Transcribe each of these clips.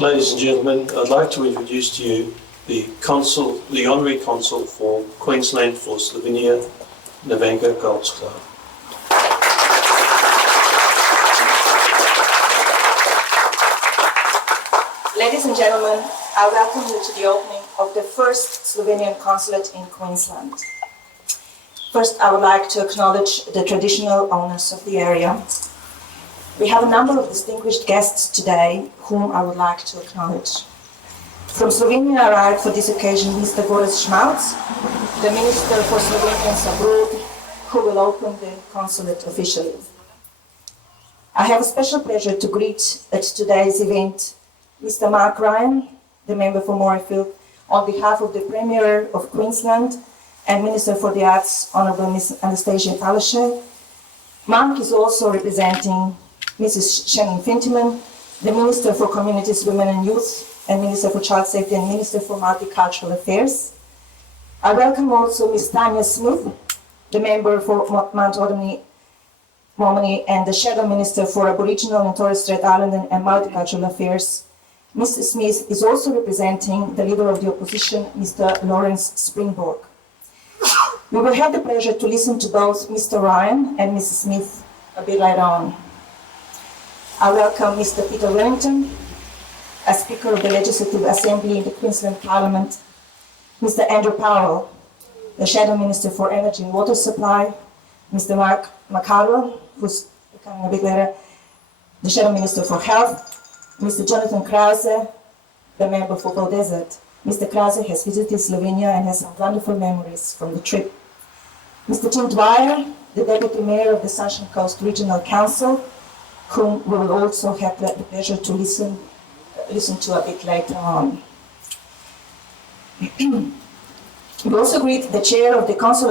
Ladies and gentlemen, I'd like to introduce to you the Honorary Consul for Queensland for Slovenia, Nevenka Goldsclaw. Ladies and gentlemen, I welcome you to the opening of the first Slovenian consulate in Queensland. First, I would like to acknowledge the traditional owners of the area. We have a number of distinguished guests today whom I would like to acknowledge. From Slovenia arrived for this occasion Mr. Gorazd Šmalc, the Minister for Slovenians Abroad, who will open the consulate officially. I have a special pleasure to greet at today's event Mr. Mark Ryan, the member for Morayfield, on behalf of the Premier of Queensland and Minister for the Arts, Honourable Ms. Anastasia Palaszczuk. Mark is also representing Mrs. Shannon Fintiman, the Minister for Communities, Women and Youth, and Minister for Child Safety and Minister for Multicultural Affairs. I welcome also Ms. Tanya Smith, the member for Mount Momini and the Shadow Minister for Aboriginal and Torres Strait Islander and Multicultural Affairs. Mr. Smith is also representing the Leader of the Opposition, Mr. Lawrence Springborg. We will have the pleasure to listen to both Mr. Ryan and Mrs. Smith a bit later on. I welcome Mr. Peter Wellington, a Speaker of the Legislative Assembly in the Queensland Parliament, Mr. Andrew Powell, the Shadow Minister for Energy and Water Supply, Mr. Mark McCardwell, who's coming a bit later, the Shadow Minister for Health, Mr. Jonathan Krause, the member for Beaudesert. Mr. Krause has visited Slovenia and has some wonderful memories from the trip. Mr. Tim Dwyer, the Deputy Mayor of the Sunshine Coast Regional Council, whom we will also have the pleasure to listen to a bit later on. We also greet the Chair of the Consul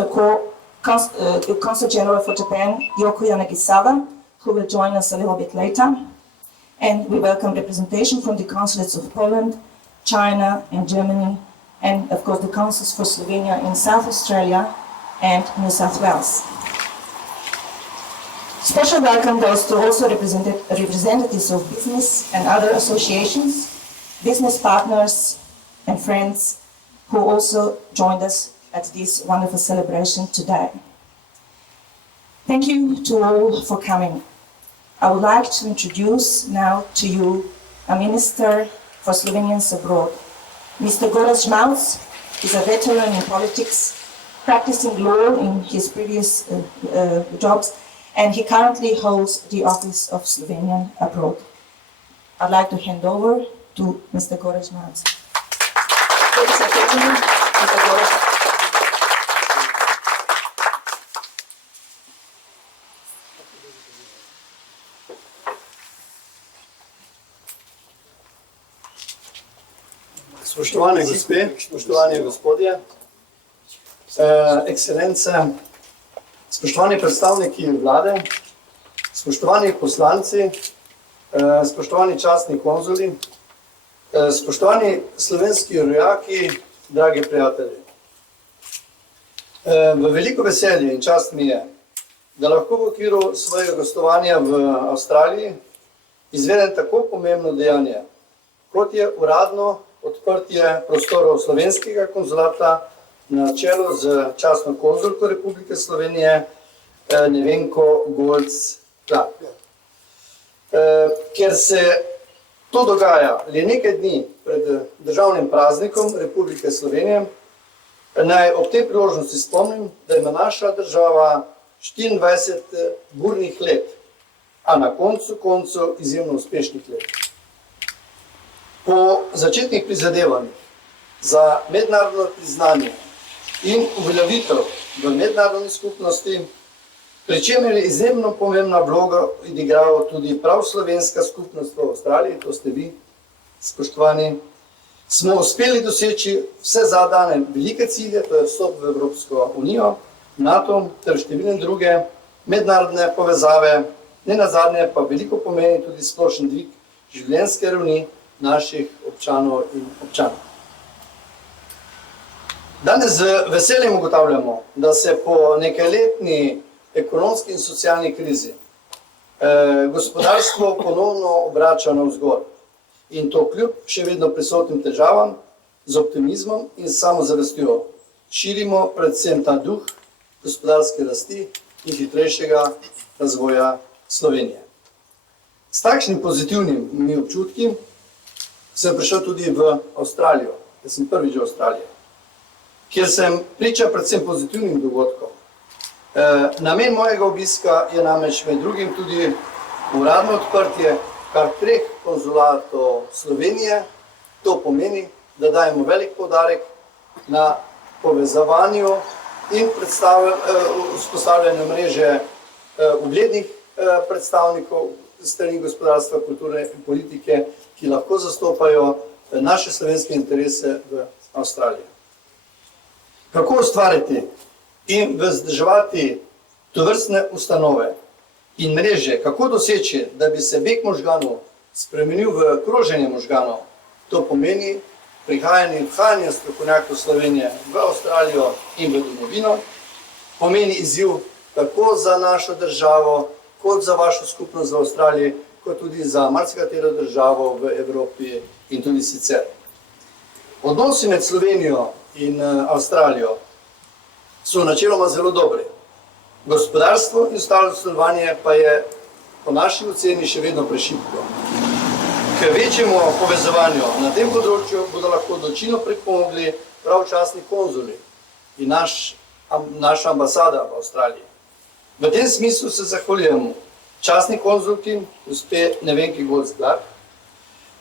General for Japan, Yoko Yanagisawa, who will join us a little bit later. And we welcome representation from the consulates of Poland, China, and Germany, and of course the consuls for Slovenia in South Australia and New South Wales. Special welcome goes to also representatives of business and other associations, business partners and friends who also joined us at this wonderful celebration today. Thank you to all for coming. I would like to introduce now to you a Minister for Slovenians Abroad. Mr. Gorazd Šmalc is a veteran in politics practicing law in his previous jobs, and he currently holds the office of Slovenian abroad. I'd like to hand over to Mr. Gorežnac. Ladies and gentlemen, Mr. Gorežnac. Spoštovane gospe, spoštovani gospodje, ekscelence, spoštovani predstavniki vlade, spoštovani poslanci, spoštovani častni konzuli, spoštovani slovenski rojaki, dragi prijatelji. V veliko veselje in čast mi je, da lahko v okviru svojega gostovanja v Avstraliji izvedem tako pomembno dejanje, kot je uradno odprtje prostorov slovenskega konzulata na čelu z častno konzulko Republike Slovenije Nevenko Golc-Clark. Ker se to dogaja le nekaj dni pred državnim praznikom Republike Slovenije, naj ob tej priložnosti spomnim, da ima naša država 24 burnih let, a na koncu izjemno uspešnih let. Po začetnih prizadevanjih za mednarodno priznanje in uveljavitev v mednarodni skupnosti, pri čemer je izjemno pomembna vloga odigrala tudi prav slovenska skupnost v Avstraliji, to ste vi, spoštovani, smo uspeli doseči vse zadane velike cilje, to je vstop v Evropsko unijo, NATO ter številne druge mednarodne povezave, nenazadnje pa veliko pomeni tudi splošen dvig življenjske ravni naših občanov in občanov. Danes z veseljem ugotavljamo, da se po nekajletni ekonomski in socialni krizi gospodarstvo ponovno obrača navzgor in to kljub še vedno prisotnim težavam z optimizmom in samozavestjo širimo predvsem ta duh gospodarske rasti in hitrejšega razvoja Slovenije. S takšnim pozitivnimi občutki sem prišel tudi v Avstralijo, jaz sem prvič v Avstraliji, kjer sem priča predvsem pozitivnim dogodkom. Namen mojega obiska je namreč med drugim tudi uradno odprtje kar 3 konzulatov Slovenije. To pomeni, da dajemo velik poudarek na povezovanju in vzpostavljanju mreže uglednih predstavnikov strani gospodarstva, kulture in politike, ki lahko zastopajo naše slovenske interese v Avstraliji. Kako ustvariti in vzdrževati tovrstne ustanove in mreže, kako doseči, da bi se beg možganov spremenil v kroženje možganov, to pomeni prihajanje in odhajanje strokovnjakov Slovenije v Avstralijo in v domovino, pomeni izziv tako za našo državo, kot za vašo skupnost v Avstraliji, kot tudi za marsikatero državo v Evropi in tudi sicer. Odnosi med Slovenijo in Avstralijo so načeloma zelo dobri. Gospodarstvo in ostalo sodelovanje pa je po naši oceni še vedno prešibko. K večjemu povezovanju na tem področju bodo lahko odločilno pripomogli prav častni konzuli in naša ambasada v Avstraliji. V tem smislu se zahvaljujemo častni konzulki, gospe Nevenki Golc-Clark,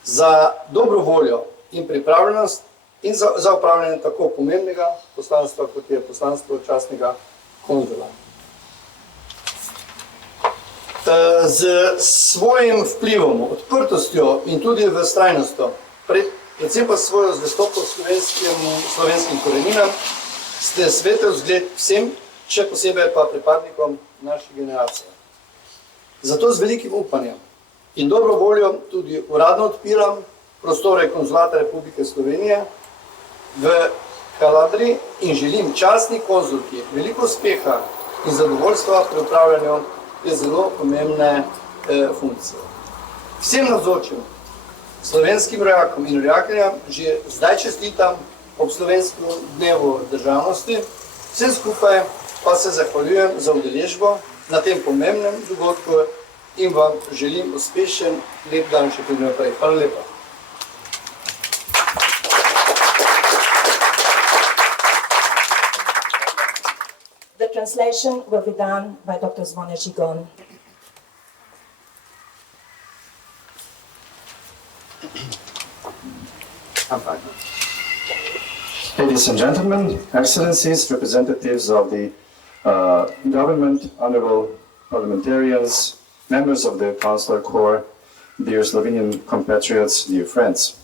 za dobro voljo in pripravljenost in za upravljanje tako pomembnega poslanstva, kot je poslanstvo častnega konzula. Z svojim vplivom, odprtostjo in tudi vztrajnostjo, predvsem pa svojo zvestobo slovenskim koreninam, ste svetel vzgled vsem, še posebej pa pripadnikom naše generacije. Zato z velikim upanjem in dobro voljo tudi uradno odpiram prostore konzulata Republike Slovenije v Kaladri in želim častni konzulki veliko uspeha in zadovoljstva pri upravljanju te zelo pomembne funkcije. Vsem navzočim slovenskim rojakom in rojakinjam že zdaj čestitam ob slovenskem dnevu državnosti, vsem skupaj pa se zahvaljujem za udeležbo na tem pomembnem dogodku in vam želim uspešen lep dan še tudi naprej. Hvala lepa. translation will be done by Dr. Zvone Žigon. Ladies and gentlemen, excellencies, representatives of the government, honorable parliamentarians, members of the Consular Corps, dear Slovenian compatriots, dear friends.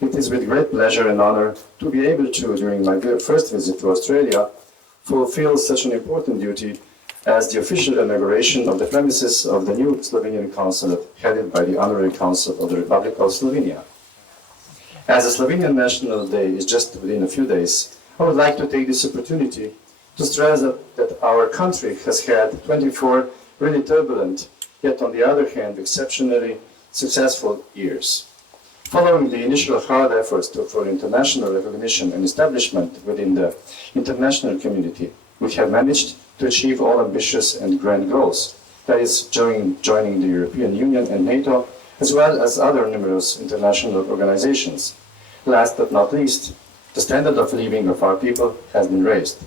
It is with great pleasure and honor to be able to, during my first visit to Australia, fulfill such an important duty as the official inauguration of the premises of the new Slovenian consulate headed by the Honorary Consul of the Republic of Slovenia. As the Slovenian National Day is just within a few days, I would like to take this opportunity to stress that our country has had 24 really turbulent, yet on the other hand exceptionally successful years. Following the initial hard efforts for international recognition and establishment within the international community, we have managed to achieve all ambitious and grand goals, that is, joining the European Union and NATO, as well as other numerous international organizations. Last but not least, the standard of living of our people has been raised.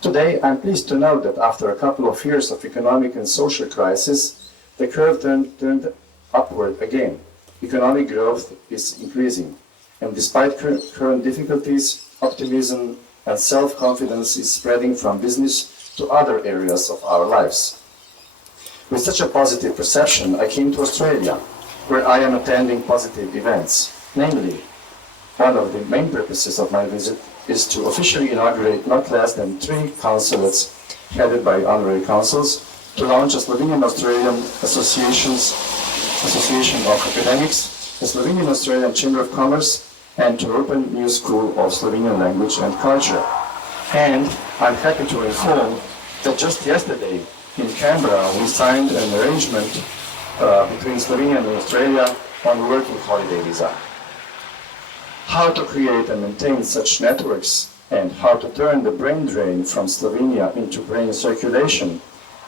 Today, I'm pleased to note that after a couple of years of economic and social crisis, the curve turned upward again. Economic growth is increasing, and despite current difficulties, optimism and self-confidence is spreading from business to other areas of our lives. With such a positive perception, I came to Australia, where I am attending positive events. Namely, one of the main purposes of my visit is to officially inaugurate not less than 3 consulates headed by honorary consuls, to launch a Slovenian-Australian Association of Academics, the Slovenian-Australian Chamber of Commerce, and to open new school of Slovenian language and culture. And I'm happy to inform that just yesterday in Canberra we signed an arrangement between Slovenia and Australia on working holiday visa. How to create and maintain such networks and how to turn the brain drain from Slovenia into brain circulation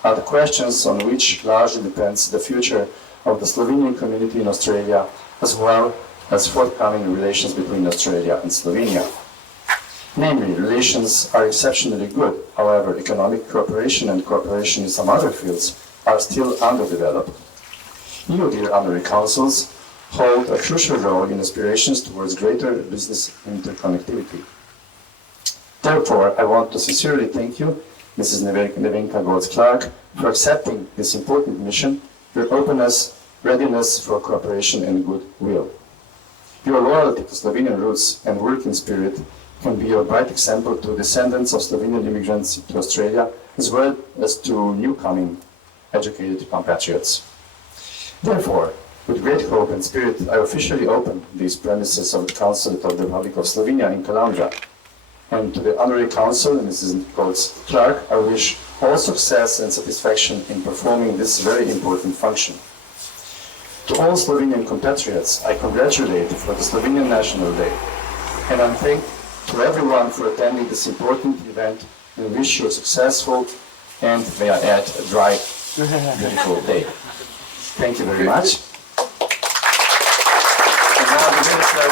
are the questions on which largely depends the future of the Slovenian community in Australia, as well as forthcoming relations between Australia and Slovenia. Namely, relations are exceptionally good, however, economic cooperation and cooperation in some other fields are still underdeveloped. You, dear honorary consuls, hold a crucial role in aspirations towards greater business interconnectivity. Therefore, I want to sincerely thank you, Mrs. Nevenka Golds-Clark, for accepting this important mission, your openness, readiness for cooperation and goodwill. Your loyalty to Slovenian roots and working spirit can be a bright example to descendants of Slovenian immigrants to Australia, as well as to new-coming educated compatriots. Therefore, with great hope and spirit, I officially open these premises of the Consulate of the Republic of Slovenia in Caloundra. And to the Honorary Consul, Mrs. Golds-Clark, I wish all success and satisfaction in performing this very important function. To all Slovenian compatriots, I congratulate you for the Slovenian National Day, and I thank to everyone for attending this important event and wish you a successful and, may I add, a dry, beautiful day. Thank you very much. And now the Minister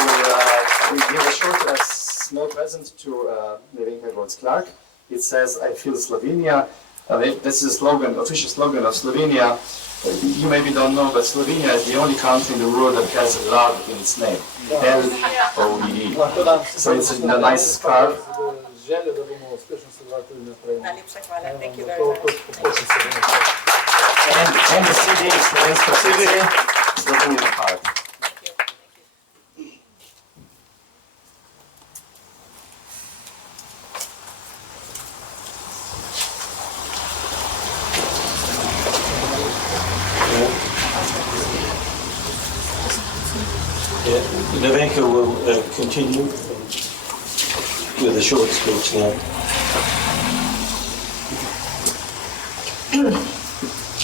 will give a short small present to Nevenka Golds-Clark. It says, I feel Slovenia. This is a slogan, official slogan of Slovenia. You maybe don't know, but Slovenia is the only country in the world that has love in its name. L-O-V-E. So it's a nice scarf. Thank you very much. And the CD is Slovensko srce, Slovenian heart. Nevenka will continue with a short speech now.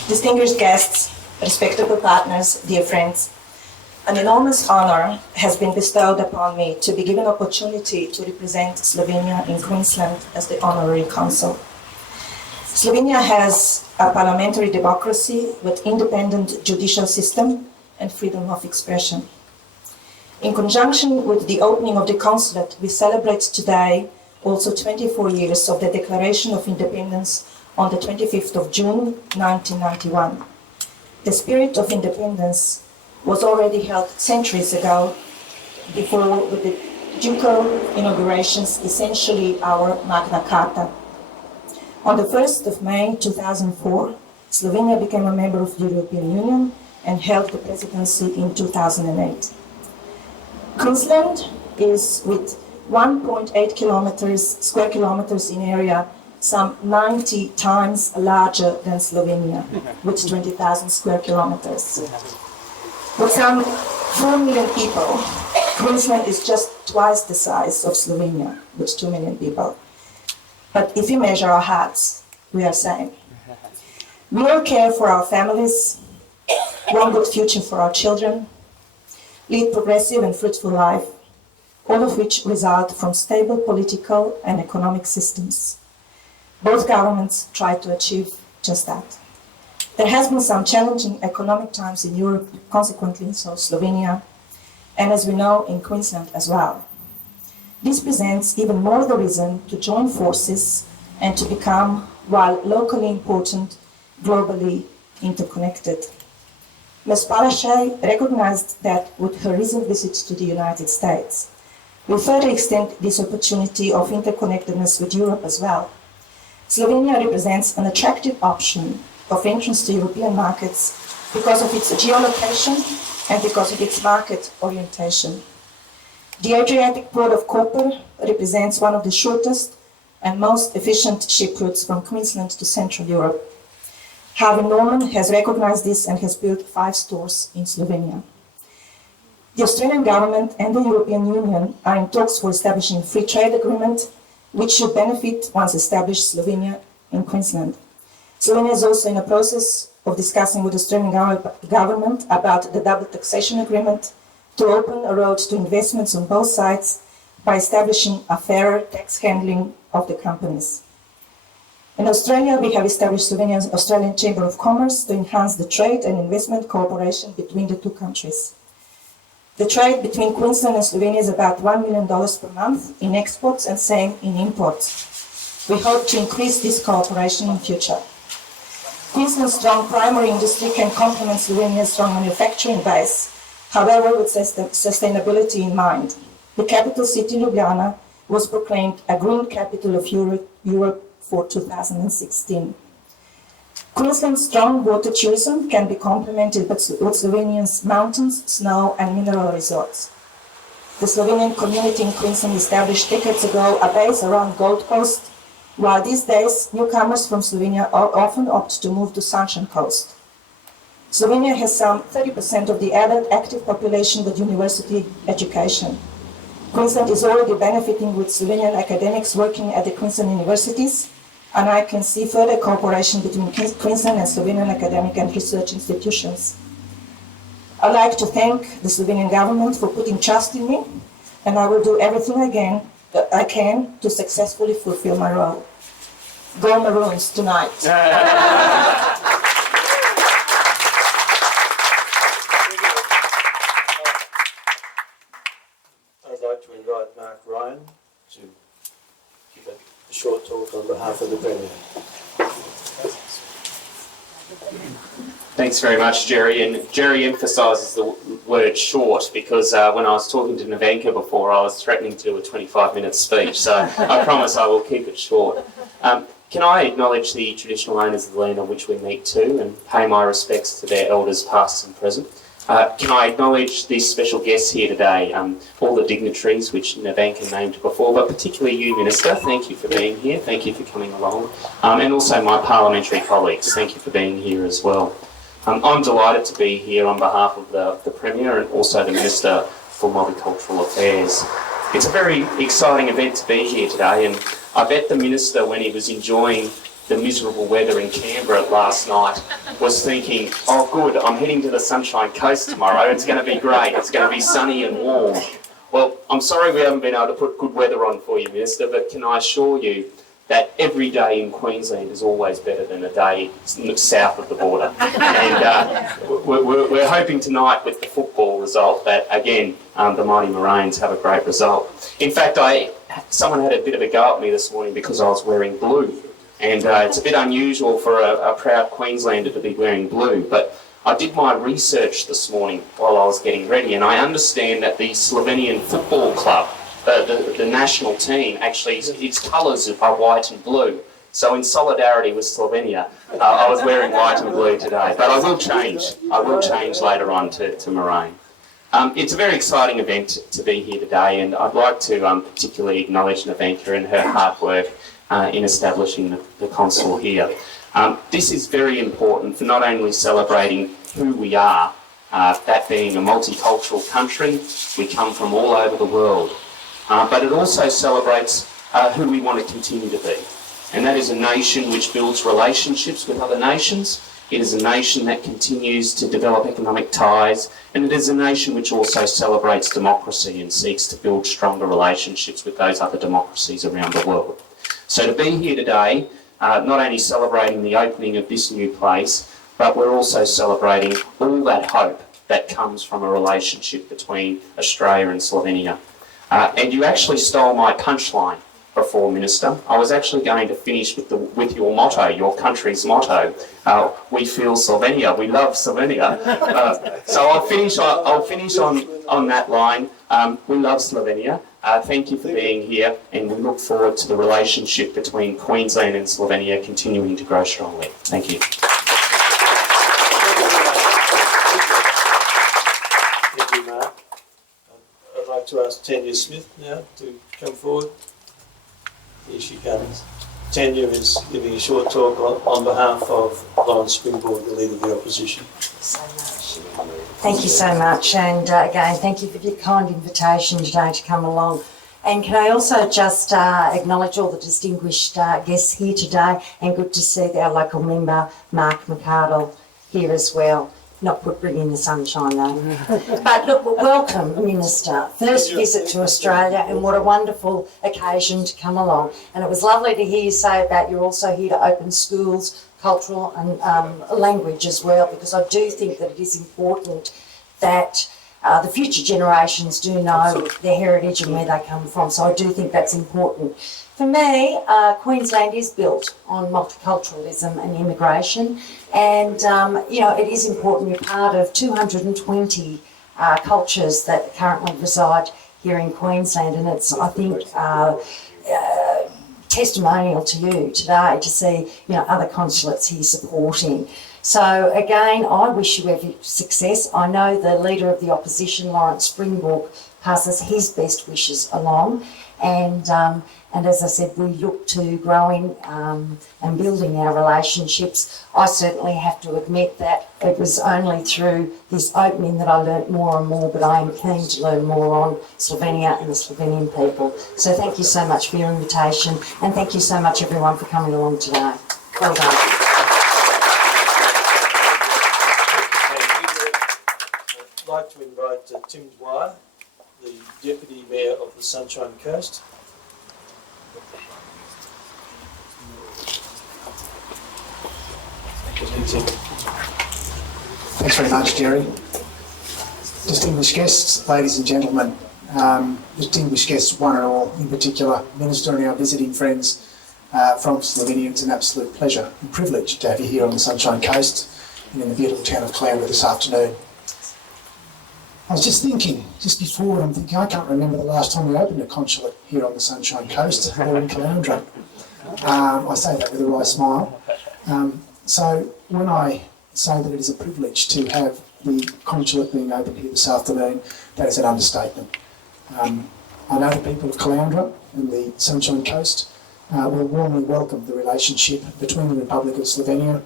Distinguished guests, respectable partners, dear friends, an enormous honor has been bestowed upon me to be given opportunity to represent Slovenia in Queensland as the honorary consul. Slovenia has a parliamentary democracy with independent judicial system and freedom of expression. In conjunction with the opening of the consulate, we celebrate today also 24 years of the Declaration of Independence on the 25th of June 1991. The spirit of independence was already held centuries ago, before the ducal inaugurations, essentially our Magna Carta. On the 1st of May 2004, Slovenia became a member of the European Union and held the presidency in 2008. Queensland is, with 1.8 square kilometers in area, some 90 times larger than Slovenia, with 20,000 square kilometers. With some 4 million people, Queensland is just twice the size of Slovenia, with 2 million people. But if you measure our hearts, we are same. We all care for our families, want a good future for our children, lead progressive and fruitful life, all of which result from stable political and economic systems. Both governments try to achieve just that. There has been some challenging economic times in Europe, consequently, so Slovenia, and as we know, in Queensland as well. This presents even more the reason to join forces and to become, while locally important, globally interconnected. Ms. Palaszczuk recognized that with her recent visit to the United States, we further extend this opportunity of interconnectedness with Europe as well. Slovenia represents an attractive option of entrance to European markets because of its geolocation and because of its market orientation. The Adriatic port of Koper represents one of the shortest and most efficient ship routes from Queensland to Central Europe. Harvey Norman has recognized this and has built 5 stores in Slovenia. The Australian government and the European Union are in talks for establishing a free trade agreement, which should benefit, once established, Slovenia and Queensland. Slovenia is also in a process of discussing with the Australian government about the double taxation agreement to open a road to investments on both sides by establishing a fairer tax handling of the companies. In Australia, we have established Slovenia's Australian Chamber of Commerce to enhance the trade and investment cooperation between the two countries. The trade between Queensland and Slovenia is about $1 million per month in exports and same in imports. We hope to increase this cooperation in future. Queensland's strong primary industry can complement Slovenia's strong manufacturing base, however, with sustainability in mind. The capital city, Ljubljana, was proclaimed a green capital of Europe for 2016. Queensland's strong water tourism can be complemented with Slovenia's mountains, snow and mineral resorts. The Slovenian community in Queensland established decades ago a base around Gold Coast, while these days newcomers from Slovenia often opt to move to Sunshine Coast. Slovenia has some 30% of the adult active population with university education. Queensland is already benefiting with Slovenian academics working at the Queensland universities, and I can see further cooperation between Queensland and Slovenian academic and research institutions. I'd like to thank the Slovenian government for putting trust in me, and I will do everything I can to successfully fulfill my role. Go Maroons tonight. I'd like to invite Mark Ryan to give a short talk on behalf of the Premier. Thanks very much, Jerry. And Jerry emphasises the word short because when I was talking to Nevenka before, I was threatening to do a 25-minute speech. So I promise I will keep it short. Can I acknowledge the traditional owners of the land on which we meet too and pay my respects to their elders past and present? Can I acknowledge these special guests here today, all the dignitaries which Nevenka named before, but particularly you, Minister, thank you for being here, thank you for coming along, and also my parliamentary colleagues, thank you for being here as well. I'm delighted to be here on behalf of the Premier and also the Minister for Multicultural Affairs. It's a very exciting event to be here today, and I bet the Minister, when he was enjoying the miserable weather in Canberra last night, was thinking, oh good, I'm heading to the Sunshine Coast tomorrow, it's going to be great, it's going to be sunny and warm. Well, I'm sorry we haven't been able to put good weather on for you, Minister, but can I assure you that every day in Queensland is always better than a day south of the border. And we're hoping tonight with the football result that, again, the mighty Maroons have a great result. In fact, someone had a bit of a go at me this morning because I was wearing blue. And it's a bit unusual for a proud Queenslander to be wearing blue. But I did my research this morning while I was getting ready, and I understand that the Slovenian Football Club, the national team, actually, its colours are white and blue. So in solidarity with Slovenia, I was wearing white and blue today. But I will change. I will change later on to maroon. It's a very exciting event to be here today, and I'd like to particularly acknowledge Nevenka and her hard work in establishing the consul here. This is very important for not only celebrating who we are, that being a multicultural country, we come from all over the world, but it also celebrates who we want to continue to be. And that is a nation which builds relationships with other nations. It is a nation that continues to develop economic ties, and it is a nation which also celebrates democracy and seeks to build stronger relationships with those other democracies around the world. So to be here today, not only celebrating the opening of this new place, but we're also celebrating all that hope that comes from a relationship between Australia and Slovenia. And you actually stole my punchline before, Minister. I was actually going to finish with your motto, your country's motto. We feel Slovenia, we love Slovenia. So I'll finish on that line. We love Slovenia. Thank you for being here, and we look forward to the relationship between Queensland and Slovenia continuing to grow strongly. Thank you. Thank you, Mark. I'd like to ask Tanya Smith now to come forward. Here she comes. Tanya is giving a short talk on behalf of Lawrence Springborg, the Leader of the Opposition. Thank you so much, and again, thank you for your kind invitation today to come along. And can I also just acknowledge all the distinguished guests here today, and good to see our local member, Mark McArdle, here as well. Not put bringing the sunshine though. But look, welcome, Minister. First visit to Australia, and what a wonderful occasion to come along. And it was lovely to hear you say about you're also here to open schools, cultural and language as well, because I do think that it is important that the future generations do know their heritage and where they come from. So I do think that's important. For me, Queensland is built on multiculturalism and immigration, and it is important. You're part of 220 cultures that currently reside here in Queensland, and it's, I think, testimonial to you today to see other consulates here supporting. So again, I wish you every success. I know the Leader of the Opposition, Lawrence Springborg, passes his best wishes along, and as I said, we look to growing and building our relationships. I certainly have to admit that it was only through this opening that I learnt more and more, but I am keen to learn more on Slovenia and the Slovenian people. So thank you so much for your invitation, and thank you so much everyone for coming along today. Well done. I'd like to invite Tim Dwyer, the Deputy Mayor of the Sunshine Coast. Thanks very much, Jerry. Distinguished guests, ladies and gentlemen, distinguished guests one and all, in particular, Minister and our visiting friends from Slovenia. It's an absolute pleasure and privilege to have you here on the Sunshine Coast and in the beautiful town of Caloundra this afternoon. I was just thinking, just before, I'm thinking, I can't remember the last time we opened a consulate here on the Sunshine Coast, or in Caloundra. I say that with a wry smile. So when I say that it is a privilege to have the consulate being opened here this afternoon, that is an understatement. I know the people of Caloundra and the Sunshine Coast will warmly welcome the relationship between the Republic of Slovenia,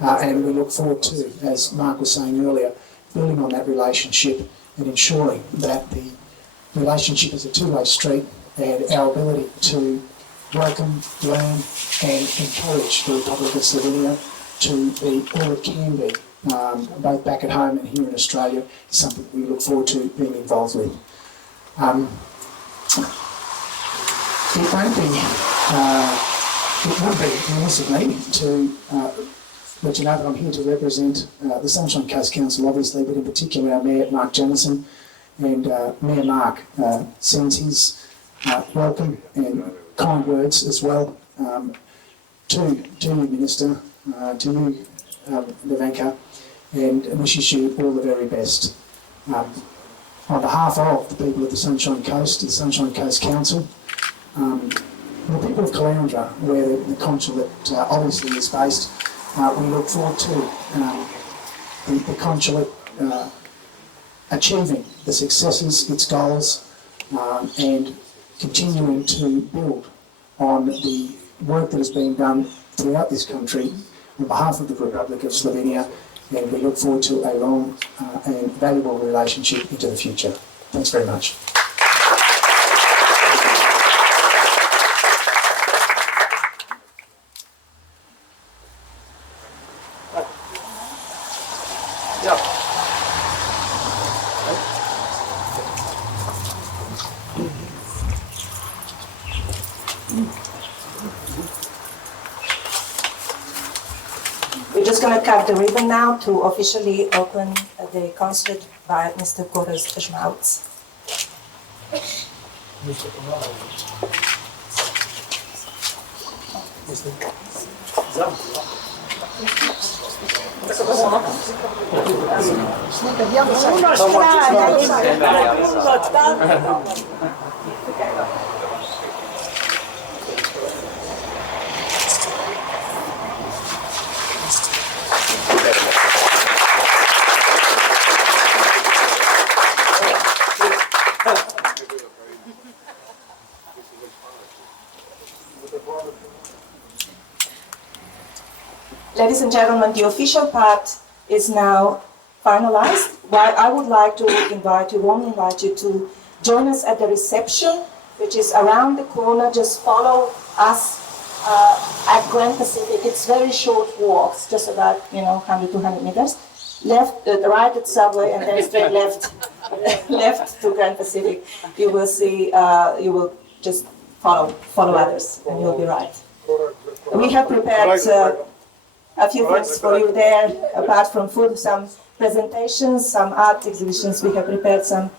and we look forward to, as Mark was saying earlier, building on that relationship and ensuring that the relationship is a two-way street, and our ability to welcome, learn and encourage the Republic of Slovenia to be all it can be, both back at home and here in Australia, is something we look forward to being involved with. It won't be it would be remiss of me to let you know that I'm here to represent the Sunshine Coast Council, obviously, but in particular our Mayor, Mark Jamieson. And Mayor Mark sends his welcome and kind words as well to you, Minister, to you, Nevenka, and wishes you all the very best. On behalf of the people of the Sunshine Coast, the Sunshine Coast Council, the people of Caloundra, where the consulate obviously is based, we look forward to the consulate achieving the successes, its goals, and continuing to build on the work that has been done throughout this country on behalf of the Republic of Slovenia, and we look forward to a long and valuable relationship into the future. Thanks very much. We're just going to cut the ribbon now to officially open the consulate by Mr. Goras Schmalz. Ladies and gentlemen, the official part is now finalized. But I would like to warmly invite you to join us at the reception, which is around the corner. Just follow us at Grand Pacific. It's very short walks, just about 100, 200 meters. Left, right at Subway, and then straight left, left to Grand Pacific. You will see. You will just follow others, and you'll be right. We have prepared a few things for you there, apart from food, some presentations, some art exhibitions. We have prepared some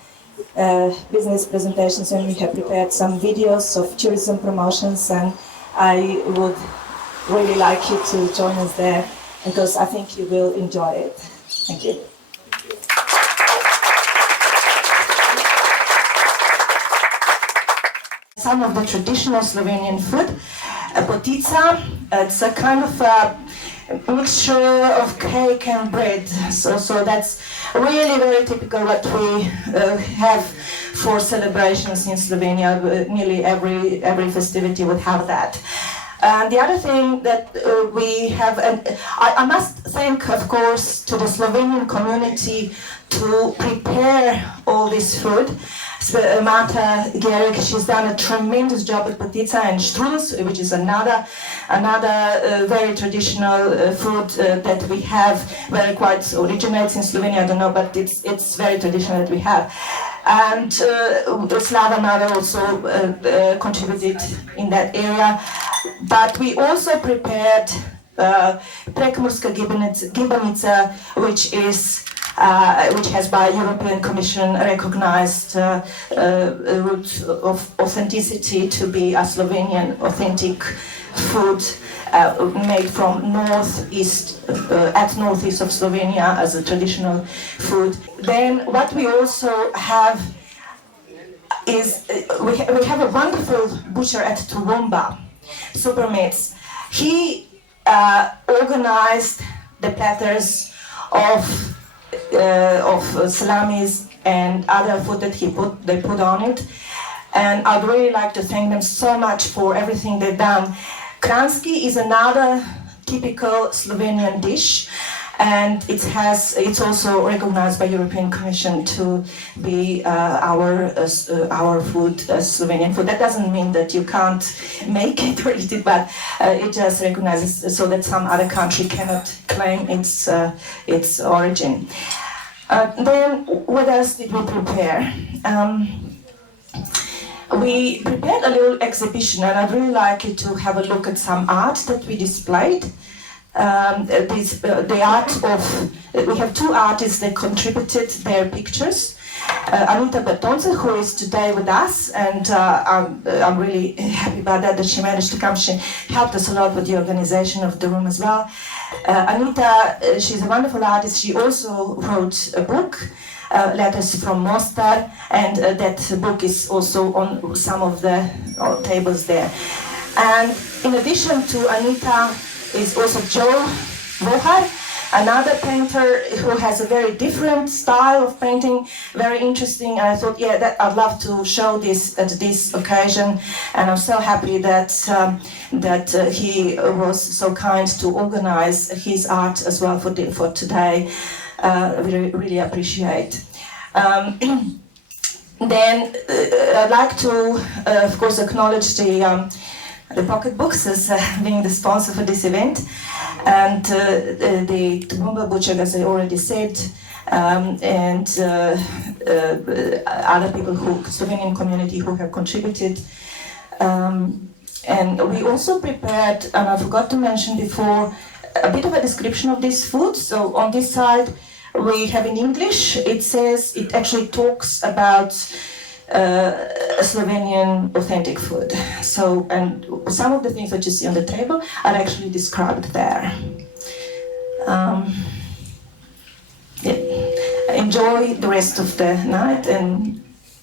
business presentations, and we have prepared some videos of tourism promotions, and I would really like you to join us there, because I think you will enjoy it. Thank you. Some of the traditional Slovenian food, potica. It's a kind of a mixture of cake and bread. So that's really very typical what we have for celebrations in Slovenia. Nearly every festivity would have that. And the other thing that we have, and I must thank, of course, to the Slovenian community to prepare all this food. Marta Gerek, she's done a tremendous job at potica and strudels, which is another very traditional food that we have, where it quite originates in Slovenia, I don't know, but it's very traditional that we have. And Slava Mother also contributed in that area. But we also prepared Prekmurska gibanica, which has by European Commission recognized root of authenticity to be a Slovenian authentic food made from northeast of Slovenia as a traditional food. Then what we also have is we have a wonderful butcher at Toowoomba, Supermeats. He organized the platters of salamis and other food that they put on it, and I'd really like to thank them so much for everything they've done. Kranjski is another typical Slovenian dish, and it's also recognized by European Commission to be our food, Slovenian food. That doesn't mean that you can't make it or eat it, but it just recognizes so that some other country cannot claim its origin. Then what else did we prepare? We we prepared a little exhibition, and I'd really like you to have a look at some art that we displayed. The art of, we have two artists that contributed their pictures. Anita Bertonze, who is today with us, and I'm really happy about that she managed to come. She helped us a lot with the organization of the room as well. Anita, she's a wonderful artist. She also wrote a book, Letters from Mostar, and that book is also on some of the tables there. And in addition to Anita is also Joe Vohar, another painter who has a very different style of painting, very interesting. And I thought, yeah, that I'd love to show this at this occasion. And I'm so happy that he was so kind to organize his art as well for today. We really appreciate. Then I'd like to, of course, acknowledge the Pocketbooks as being the sponsor for this event, and the Toowoomba Butcher, as I already said, and other people Slovenian community who have contributed. And we also prepared, and I forgot to mention before, a bit of a description of this food. So on this side, we have in English, it actually talks about Slovenian authentic food. So, and some of the things that you see on the table are actually described there. Enjoy the rest of the night and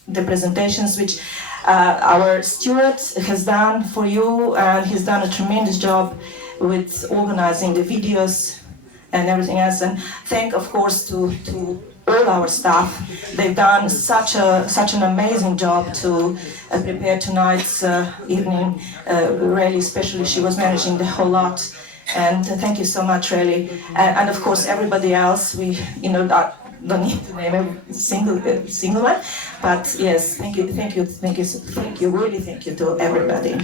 the presentations which our steward has done for you, and he's done a tremendous job with organizing the videos and everything else. And thank, of course, to all our staff. They've done such an amazing job to prepare tonight's evening. Really, especially, she was managing the whole lot. And thank you so much, really. And of course, everybody else. We, don't need to name every single one. But yes, thank you, really, thank you to everybody.